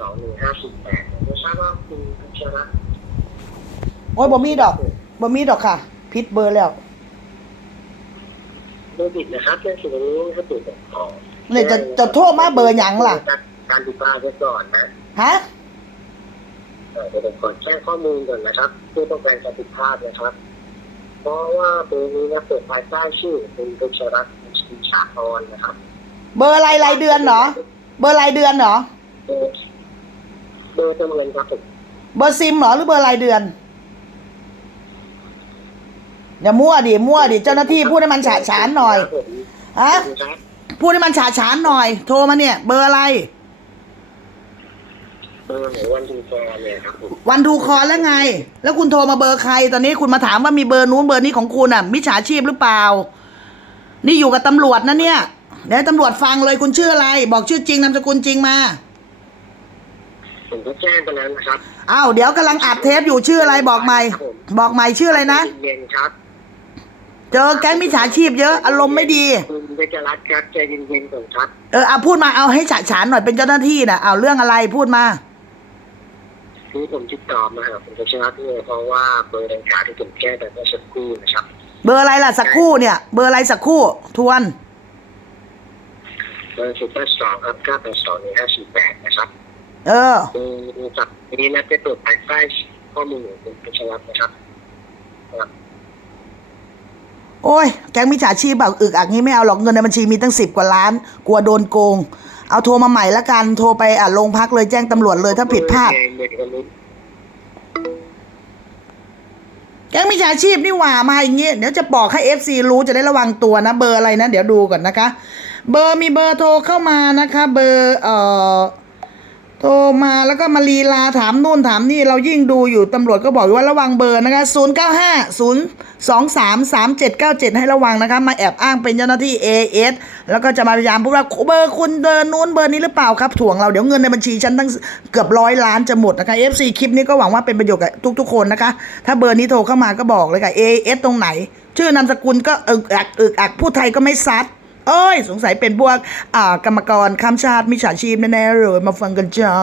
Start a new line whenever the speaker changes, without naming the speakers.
สองหนึ่งห้าสี่แปดไม่ทราบว่าคุณพัชระ
โอ้ยบ่มีดอกบ่มีดอกค่ะ พิษเบอร์แล้ว
เบอร์บิดนะครับเรื่องสิ่งนี้ให้ติดต่อ
เนี่ยจะจะโทรมาเบอร์หยังล่ะ
การติดตามไว้ก่อนนะ
ฮะ
เอ่อเดี๋ยวผมขอแจ้งข้อมูลก่อนนะครับเพื่อป้องกันการผิดพลาดนะครับ เพราะว่าเบอร์นี้นะเปิดภายใต้ชื่อคุณพัชระคุณชาคอนนะครับ
เบอร์อะไรรายเดือนเหรอ เบอร์รายเดือนเหรอ
เบอร์ เบอร์จำเงินครับผม
เบอร์ซิมเหรอหรือเบอร์รายเดือนอย่ามั่วดิมั่วดิเจ้าหน้าที่พูดให้มันฉาฉานหน่อย
ครับผม
ฮะ
ครับ
พูดให้มันฉาฉานหน่อย โทรมาเนี่ย เบอร์อะไร
เบอร์ไหนวันดีแฟร์เนี่ยครับผม
วันดูคอแล้วไง แล้วคุณโทรมาเบอร์ใคร ตอนนี้คุณมาถามว่ามีเบอร์นู้นเบอร์นี้ของคุณอะมิจฉาชีพหรือเปล่า นี่อยู่กับตำรวจนะเนี่ยเดี๋ยวให้ตำรวจฟังเลยคุณชื่ออะไร บอกชื่อจริงนามสกุลจริงมา
ผมก็แจ้งไปแล้วนะครับ
อ้าวเดี๋ยวกำลังอัดเทปอยู่ชื่ออะไรบอกใหม่ บอกใหม่ชื่ออะไรนะ
เย็นๆครับ
เจอแก๊งมิจฉาชีพเยอะอารมณ์ไม่ดี
คุณเบจรัตน์ครับใจเย็นๆก่อนครับ
เออเอาพูดมาเอาให้ฉะฉานหน่อยเป็นเจ้าหน้าที่นะเอาเรื่องอะไรพูดมา
ที่ผมติดต่อมาหาคุณพัชระเนี่ยเพราะว่าเบอร์ดังกล่าวที่ผมแจ้งไปเมื่อสักครู่นะครับ
เบอร์อะไรล่ะสักครู่เนี่ย เบอร์อะไรสักครู่ ทวน
เบอร์ศูนย์แปดสองครับเก้าแปดสองหนึ่งห้าสี่แปดนะครับ
เออ
เบอร์จากนี้นะจะตรวจภายใต้ข้อมูลของคุณพัชระนะครับครับ
โอ้ย แก๊งมิจฉาชีพแบบอึกอักนี้ไม่เอาหรอกเงินในบัญชีมีตั้งสิบกว่าล้าน กลัวโดนโกง เอาโทรมาใหม่ละกัน โทรไปอะโรงพักเลยแจ้งตำรวจเลยถ้าผิดพลาด
เบอร์เบอร์กันนี้
แก๊งมิจฉาชีพนี่หว่ามาอย่างงี้ เดี๋ยวจะบอกให้ FC รู้จะได้ระวังตัวนะ เบอร์อะไรนะ เดี๋ยวดูก่อนนะคะ เบอร์มีเบอร์โทรเข้ามานะคะ เบอร์เอ่อ โทรมาแล้วก็มาลีลาถามนู่นถามนี่เรายิ่งดูอยู่ตำรวจก็บอกว่าระวังเบอร์นะคะ 0 9 5 0 2 3 3 7 9 7 ให้ระวังนะคะ มาแอบอ้างเป็นเจ้าหน้าที่ AS แล้วก็จะมาพยายามพูดว่าเบอร์คุณเบอร์นู้นเบอร์นี้หรือเปล่าครับถ่วงเราเดี๋ยวเงินในบัญชีฉันตั้งเกือบร้อยล้านจะหมดนะคะ FC คลิปนี้ก็หวังว่าเป็นประโยชน์กับทุกๆคนนะคะ ถ้าเบอร์นี้โทรเข้ามาก็บอกเลยค่ะ AS ตรงไหน ชื่อนามสกุลก็อึกอักอึกอักพูดไทยก็ไม่ซัด เอ้ย สงสัยเป็นพวกอากรรมกรข้ามชาติมิจฉาชีพแน่ๆเลยมาฟังกันจ้า